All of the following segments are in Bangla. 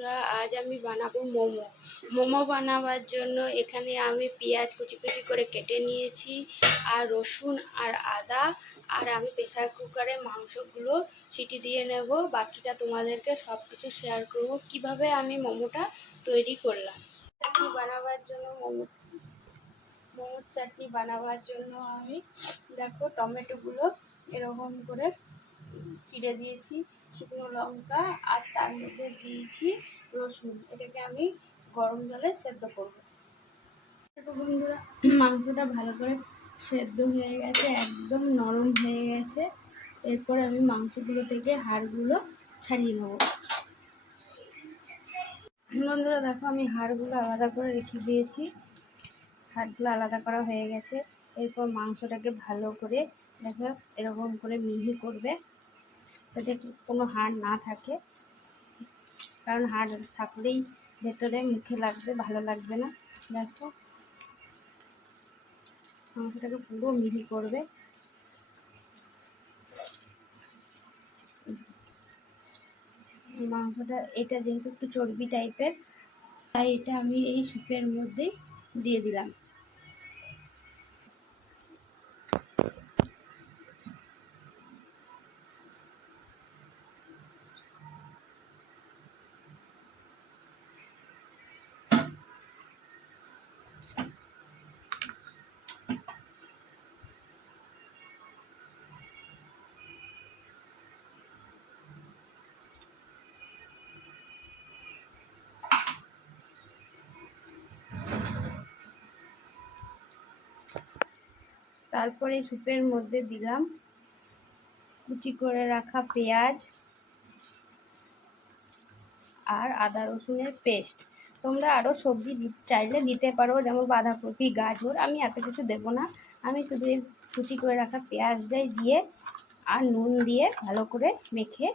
বন্ধুরা, আজ আমি বানাবো মোমো। মোমো বানাবার জন্য এখানে আমি পেঁয়াজ কুচি কুচি করে কেটে নিয়েছি, আর রসুন আর আদা, আর আমি প্রেসার কুকারে মাংসগুলো সিটি দিয়ে নেব। বাকিটা তোমাদেরকে সব কিছু শেয়ার করব কিভাবে আমি মোমোটা তৈরি করলাম। চাটনি বানাবার জন্য মোমোর চাটনি বানাবার জন্য আমি দেখো টমেটোগুলো এরকম করে চিড়ে দিয়েছি, শুকনো লঙ্কা, আর তার মধ্যে দিয়েছি রসুন। এটাকে আমি গরম জলে সেদ্ধ করব। দেখো বন্ধুরা, মাংসটা ভালো করে সেদ্ধ হয়ে গেছে, একদম নরম হয়ে গেছে। এরপর আমি মাংসগুলো থেকে হাড়গুলো ছাড়িয়ে নেব। বন্ধুরা দেখো, আমি হাড়গুলো আলাদা করে রেখে দিয়েছি। হাড়গুলো আলাদা করা হয়ে গেছে। এরপর মাংসটাকে ভালো করে দেখো এরকম করে মিহি করবে, যাতে কোনো হাড় না থাকে, কারণ হাড় থাকলেই ভেতরে মুখে লাগবে, ভালো লাগবে না। দেখো মাংসটাকে পুরো মিহি করবে। মাংসটা এটা যেহেতু একটু চর্বি টাইপের, তাই এটা আমি এই স্যুপের মধ্যেই দিয়ে দিলাম। তারপরে স্যুপের মধ্যে দিলাম কুচি করে রাখা পেঁয়াজ আর আদা রসুনের পেস্ট। তোমরা আরও সবজি চাইলে দিতে পারো, যেমন বাঁধাকপি, গাজর। আমি এত কিছু দেবো না, আমি শুধু এই কুচি করে রাখা পেঁয়াজটাই দিয়ে আর নুন দিয়ে ভালো করে মেখে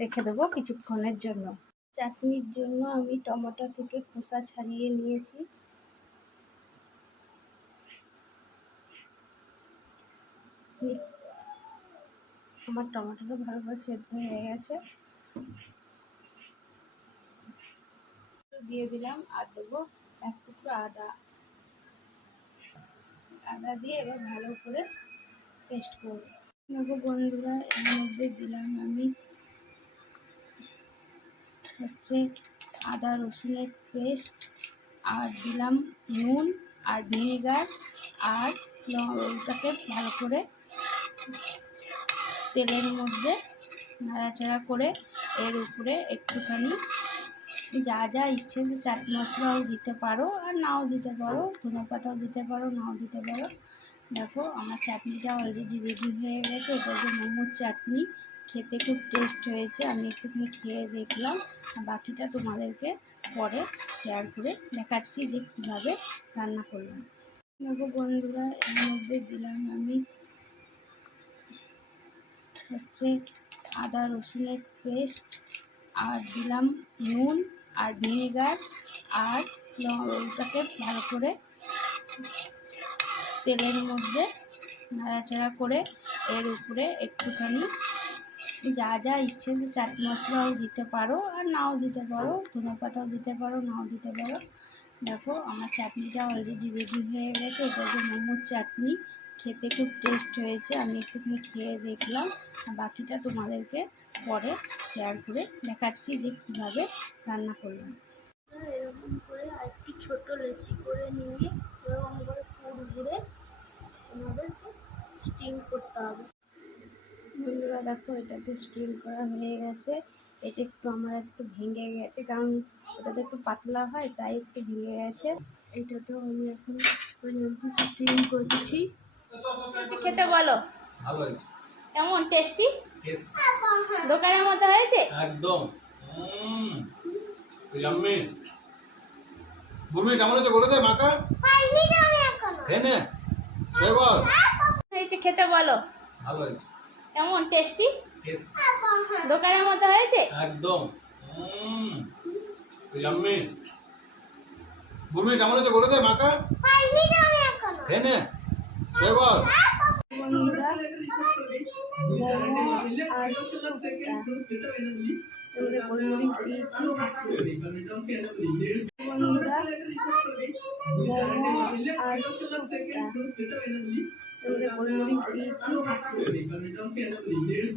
রেখে দেবো কিছুক্ষণের জন্য। চাটনির জন্য আমি টমেটো থেকে খোসা ছাড়িয়ে নিয়েছি। আমার টমেটোটা ভালো করে সেদ্ধ হয়ে গেছে, দিয়ে দিলাম। আর দেবো এক টুকরো আদা দিয়ে এবার ভালো করে পেস্ট করবো। দেখো বন্ধুরা, এর মধ্যে দিলাম আমি আদা রসুনের পেস্ট, আর দিলাম নুন আর ভিনেগার, আর ওটাকে ভালো করে তেলের মধ্যে নাড়াচাড়া করে এর উপরে একটুখানি যা যা ইচ্ছে চাট মশলাও দিতে পারো, আর নাও দিতে পারো, ধনেপাতাও দিতে পারো, নাও দিতে পারো। দেখো আমার চাটনিটা অলরেডি রেডি হয়ে গেছে। এটা যে মোমোর চাটনি, খেতে খুব টেস্ট হয়েছে। আমি একটুখানি খেয়ে দেখলাম, আর বাকিটা তোমাদেরকে পরে শেয়ার করে দেখাচ্ছি যে কীভাবে রান্না করলাম। দেখো বন্ধুরা, এর মধ্যে দিলাম আমি আদা রসুনের পেস্ট, আর দিলাম নুন আর ভিনেগার, আর ওটাকে ভালো করে তেলের মধ্যে নাড়াচাড়া করে এর উপরে একটুখানি যা যা ইচ্ছে চাট মশলাও দিতে পারো, আর নাও দিতে পারো, ধনেপাতাও দিতে পারো, নাও দিতে পারো। দেখো আমার চাটনিটা অলরেডি রেডি হয়ে গেছে। এটা যে মোমোর চাটনি, খেতে খুব টেস্ট হয়েছে। আমি একটুখানি খেয়ে দেখলাম, আর বাকিটা তোমাদেরকে পরে শেয়ার করে দেখাচ্ছি যে কীভাবে রান্না করলাম। এরকম করে আরেকটি ছোটো লেচি করে নিয়ে এরকম করে পুর ঘুরে আমাদেরকে স্টিম করতে হবে। বন্ধুরা দেখো, এটাতে স্টিম করা হয়ে গেছে। এটা একটু আমার আজকে ভেঙে গেছে, কারণ ওটাতে একটু পাতলা হয়, তাই একটু ভেঙে গেছে। এটাতেও আমি এখন স্টিম করছি। খেতে বলো ভালো হয়েছে, কেমন টেস্টি? দোকানের মতো হয়েছে একদম। ইয়াম্মি। বুড়ি কেমন হয়েছে বলে দে মাকা। খেয়ে নে, খেয়ে বল। হয়েছে খেতে বলো ভালো হয়েছে, কেমন টেস্টি? দোকানের মতো হয়েছে একদম। ইয়াম্মি। বুড়ি কেমন হয়েছে বলে দে মাকা। খেয়ে নে, খেয়ে বল। বন্ধুরা মোমো আর স্যুপটা, এবারে গোলমরিচ দিয়েছি। বন্ধুরা মোমো আর স্যুপটা, এবারে গোলমরিচ দিয়েছি।